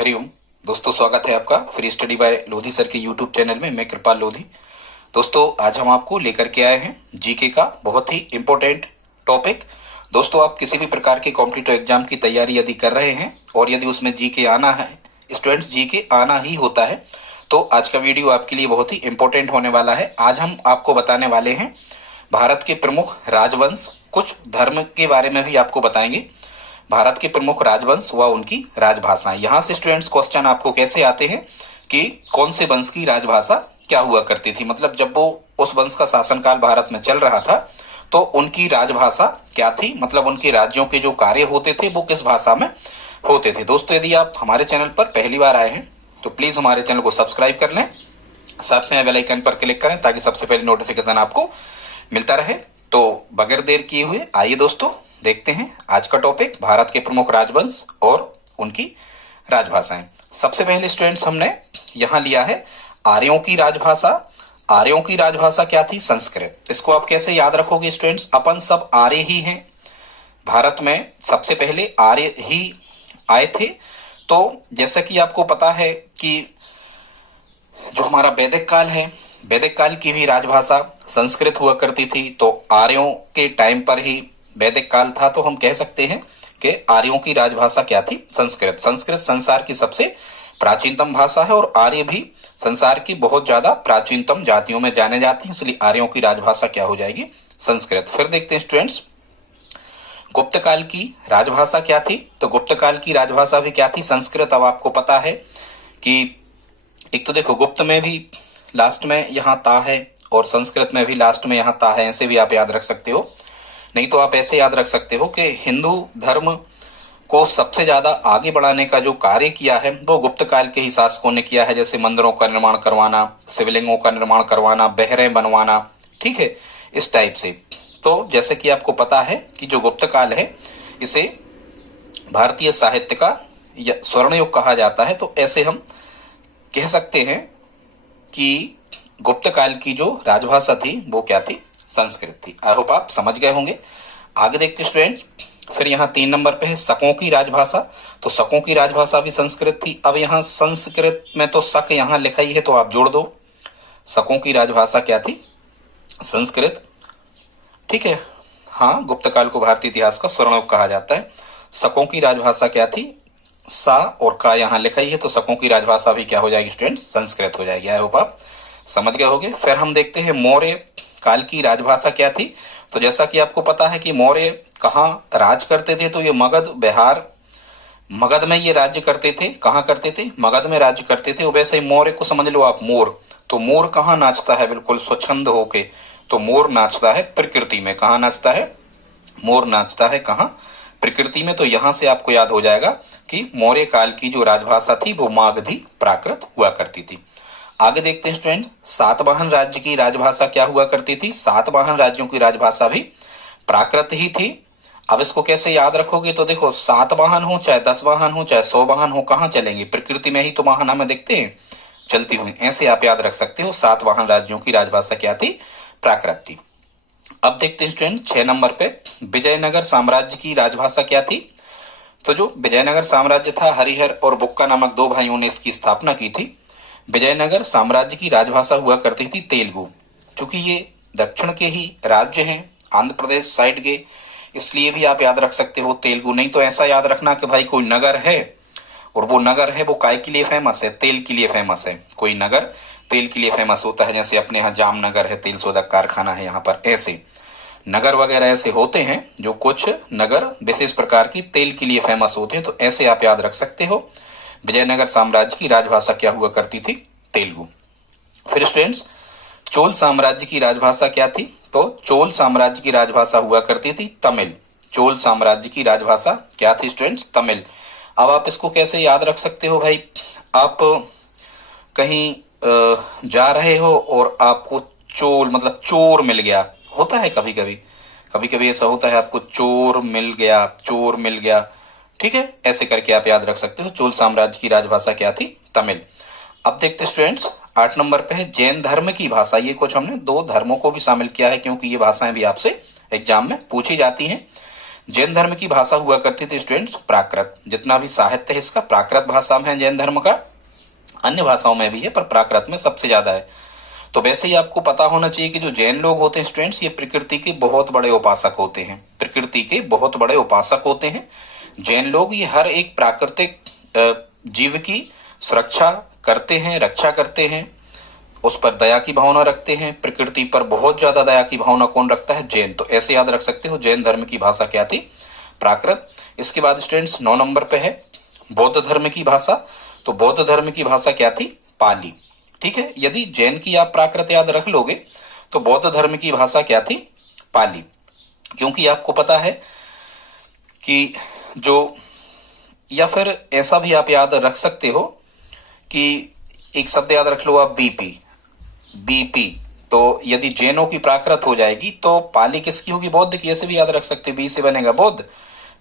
हरिओम दोस्तों, स्वागत है आपका free study bye Lodhi sir के यूट्यूब चैनल में। मैं कृपाल लोधी। दोस्तों, आज हम आपको लेकर के आए हैं जीके का बहुत ही इम्पोर्टेंट टॉपिक। दोस्तों, आप किसी भी प्रकार के कॉम्पिटिटिव एग्जाम की तैयारी यदि कर रहे हैं और यदि उसमें जीके आना है, स्टूडेंट्स जीके आना ही होता है, तो आज का वीडियो आपके लिए बहुत ही इम्पोर्टेंट होने वाला है। आज हम आपको बताने वाले हैं भारत के प्रमुख राजवंश, कुछ धर्म के बारे में भी आपको बताएंगे। भारत के प्रमुख राजवंश व उनकी राजभाषाएं। यहाँ से स्टूडेंट्स क्वेश्चन आपको कैसे आते हैं कि कौन से वंश की राजभाषा क्या हुआ करती थी, मतलब जब वो उस वंश का शासनकाल भारत में चल रहा था तो उनकी राजभाषा क्या थी, मतलब उनके राज्यों के जो कार्य होते थे वो किस भाषा में होते थे। दोस्तों, यदि आप हमारे चैनल पर पहली बार आए हैं तो प्लीज हमारे चैनल को सब्सक्राइब कर लें, साथ में बेल आइकन पर क्लिक करें ताकि सबसे पहले नोटिफिकेशन आपको मिलता रहे। तो बगैर देर किए हुए आइए दोस्तों देखते हैं आज का टॉपिक, भारत के प्रमुख राजवंश और उनकी राजभाषाएं। सबसे पहले स्टूडेंट्स हमने यहां लिया है आर्यों की राजभाषा। आर्यों की राजभाषा क्या थी? संस्कृत। इसको आप कैसे याद रखोगे स्टूडेंट्स? अपन सब आर्य ही हैं, भारत में सबसे पहले आर्य ही आए थे। तो जैसा कि आपको पता है कि जो हमारा वैदिक काल है, वैदिक काल की भी राजभाषा संस्कृत हुआ करती थी। तो आर्यों के टाइम पर ही वैदिक काल था, तो हम कह सकते हैं कि आर्यों की राजभाषा क्या थी? संस्कृत। संस्कृत संसार की सबसे प्राचीनतम भाषा है और आर्य भी संसार की बहुत ज्यादा प्राचीनतम जातियों में जाने जाते हैं, इसलिए आर्यों की राजभाषा क्या हो जाएगी? संस्कृत। फिर देखते हैं स्टूडेंट्स, गुप्त काल की राजभाषा क्या थी? तो गुप्त काल की राजभाषा भी क्या थी? संस्कृत। अब आपको पता है कि एक तो देखो, गुप्त में भी लास्ट में यहाँ ता है और संस्कृत में भी लास्ट में यहाँ ता है, ऐसे भी आप याद रख सकते हो। नहीं तो आप ऐसे याद रख सकते हो कि हिंदू धर्म को सबसे ज्यादा आगे बढ़ाने का जो कार्य किया है वो गुप्त काल के ही शासकों ने किया है, जैसे मंदिरों का निर्माण करवाना, शिवलिंगों का निर्माण करवाना, बहरें बनवाना, ठीक है, इस टाइप से। तो जैसे कि आपको पता है कि जो गुप्त काल है इसे भारतीय साहित्य का स्वर्ण युग कहा जाता है। तो ऐसे हम कह सकते हैं कि गुप्त काल की जो राजभाषा थी वो क्या थी? संस्कृत थी। आई होप आप समझ गए होंगे। आगे देखते स्टूडेंट, फिर यहाँ 3 नंबर पे है शकों की राजभाषा। तो शकों की राजभाषा भी संस्कृत थी। अब यहाँ संस्कृत में तो शक यहाँ लिखा ही है, तो आप जोड़ दो। शकों की राजभाषा क्या थी? संस्कृत, ठीक है। हाँ, गुप्त काल को भारतीय इतिहास का स्वर्ण युग कहा जाता है। शकों की राजभाषा क्या थी? सा और का यहाँ लिखा ही है, तो शकों की राजभाषा भी क्या हो जाएगी स्टूडेंट? संस्कृत हो जाएगी। आई होप आप समझ गए होंगे। फिर हम देखते हैं मौर्य काल की राजभाषा क्या थी। तो जैसा कि आपको पता है कि मौर्य कहाँ राज करते थे, तो ये मगध, बिहार, मगध में ये राज्य करते थे। कहाँ करते थे? मगध में राज्य करते थे। और वैसे ही मौर्य को समझ लो आप मोर। तो मोर कहाँ नाचता है? बिल्कुल स्वच्छंद होके। तो मोर नाचता है प्रकृति में। कहाँ नाचता है? मोर नाचता है कहाँ? प्रकृति में। तो यहां से आपको याद हो जाएगा कि मौर्य काल की जो राजभाषा थी वो मागधी प्राकृत हुआ करती थी। आगे देखते हैं स्टूडेंट, सातवाहन राज्य की राजभाषा क्या हुआ करती थी? सातवाहन राज्यों की राजभाषा भी प्राकृत ही थी। अब इसको कैसे याद रखोगे? तो देखो, 7 वाहन हो, चाहे 10 वाहन हो, चाहे 100 वाहन हो, कहाँ चलेंगे? प्रकृति में ही तो वाहन हमें दिखते हैं चलती हुई। ऐसे आप याद रख सकते हो। 7 वाहन राज्यों की राजभाषा क्या थी? प्राकृत थी। अब देखते हैं स्टूडेंट 6 नंबर पे, विजयनगर साम्राज्य की राजभाषा क्या थी? तो जो विजयनगर साम्राज्य था, हरिहर और बुक्का नामक 2 भाइयों ने इसकी स्थापना की थी। विजयनगर साम्राज्य की राजभाषा हुआ करती थी तेलुगु। चूंकि ये दक्षिण के ही राज्य हैं, आंध्र प्रदेश साइड के, इसलिए भी आप याद रख सकते हो तेलुगु। नहीं तो ऐसा याद रखना कि भाई कोई नगर है और वो नगर है वो काय के लिए फेमस है? तेल के लिए फेमस है। कोई नगर तेल के लिए फेमस होता है, जैसे अपने यहाँ जामनगर है, तेल शोधक कारखाना है यहाँ पर। ऐसे नगर वगैरह ऐसे होते हैं जो कुछ नगर विशेष प्रकार की तेल के लिए फेमस होते हैं। तो ऐसे आप याद रख सकते हो। विजयनगर साम्राज्य की राजभाषा क्या हुआ करती थी? तेलुगु। फिर स्टूडेंट्स, चोल साम्राज्य की राजभाषा क्या थी? तो चोल साम्राज्य की राजभाषा हुआ करती थी तमिल। चोल साम्राज्य की राजभाषा क्या थी स्टूडेंट्स? तमिल। अब आप इसको कैसे याद रख सकते हो भाई? आप कहीं जा रहे हो और आपको चोल मतलब चोर मिल गया, होता है कभी कभी, कभी कभी ऐसा होता है, आपको चोर मिल गया, चोर मिल गया, ठीक है। ऐसे करके आप याद रख सकते हो। चोल साम्राज्य की राजभाषा क्या थी? तमिल। अब देखते स्टूडेंट्स 8 नंबर पे है जैन धर्म की भाषा। ये कुछ हमने 2 धर्मों को भी शामिल किया है क्योंकि ये भाषाएं भी आपसे एग्जाम में पूछी जाती हैं। जैन धर्म की भाषा हुआ करती थी स्टूडेंट्स प्राकृत। जितना भी साहित्य है इसका प्राकृत भाषा में है जैन धर्म का, अन्य भाषाओं में भी है पर प्राकृत में सबसे ज्यादा है। तो वैसे ही आपको पता होना चाहिए कि जो जैन लोग होते हैं स्टूडेंट्स, ये प्रकृति के बहुत बड़े उपासक होते हैं, प्रकृति के बहुत बड़े उपासक होते हैं जैन लोग। ये हर एक प्राकृतिक जीव की सुरक्षा करते हैं, रक्षा करते हैं, उस पर दया की भावना रखते हैं। प्रकृति पर बहुत ज्यादा दया की भावना कौन रखता है? जैन। तो ऐसे याद रख सकते हो जैन धर्म की भाषा क्या थी? प्राकृत। इसके बाद स्टूडेंट्स 9 नंबर पे है बौद्ध धर्म की भाषा। तो बौद्ध धर्म की भाषा क्या थी? पाली। ठीक है, यदि जैन की आप प्राकृत याद रख लोगे तो बौद्ध धर्म की भाषा क्या थी? पाली। क्योंकि आपको पता है कि जो, या फिर ऐसा भी आप याद रख सकते हो कि एक शब्द याद रख लो आप, बीपी। बीपी तो यदि जैनों की प्राकृत हो जाएगी तो पाली किसकी होगी? बौद्ध की। ऐसे भी याद रख सकते हो, बी से बनेगा बौद्ध,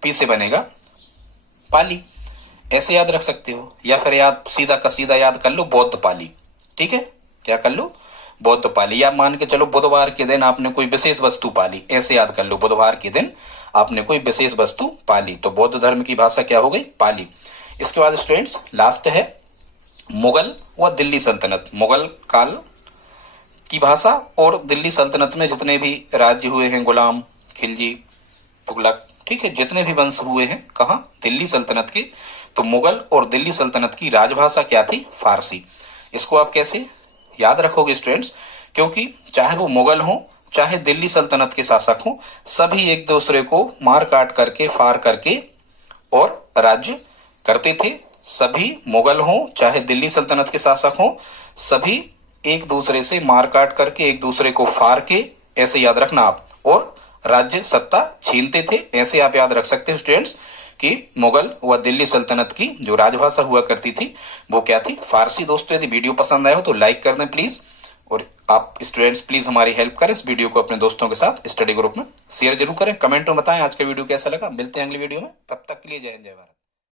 पी से बनेगा पाली, ऐसे याद रख सकते हो। या फिर याद सीधा का सीधा याद कर लो बौद्ध पाली। ठीक है, क्या कर लो? बौद्ध पाली। या मान के चलो बुधवार के दिन आपने कोई विशेष वस्तु पाली, ऐसे याद कर लो बुधवार के दिन आपने कोई विशेष वस्तु पाली। तो बौद्ध धर्म की भाषा क्या हो गई? पाली। इसके बाद स्टूडेंट्स लास्ट है मुगल व दिल्ली सल्तनत। मुगल काल की भाषा और दिल्ली सल्तनत में जितने भी राज्य हुए हैं, गुलाम, खिलजी, तुगलक, ठीक है, जितने भी वंश हुए हैं, कहा? दिल्ली सल्तनत के। तो मुगल और दिल्ली सल्तनत की राजभाषा क्या थी? फारसी। इसको आप कैसे याद रखोगे स्टूडेंट्स? क्योंकि चाहे वो मुगल हो चाहे दिल्ली सल्तनत के शासक हो, सभी एक दूसरे को मार काट करके, फार करके और राज्य करते थे। सभी मुगल हो चाहे दिल्ली सल्तनत के शासक हो, सभी एक दूसरे से मार काट करके, एक दूसरे को फार के, ऐसे याद रखना आप, और राज्य सत्ता छीनते थे। ऐसे आप याद रख सकते हो स्टूडेंट्स कि मुगल व दिल्ली सल्तनत की जो राजभाषा हुआ करती थी वो क्या थी? फारसी। दोस्तों यदि वीडियो पसंद आया हो तो लाइक कर दें प्लीज, और आप स्टूडेंट्स प्लीज हमारी हेल्प करें, इस वीडियो को अपने दोस्तों के साथ स्टडी ग्रुप में शेयर जरूर करें। कमेंट में बताएं आज का वीडियो कैसा लगा। मिलते हैं अगली वीडियो में, तब तक के लिए जय हिंद जय भारत।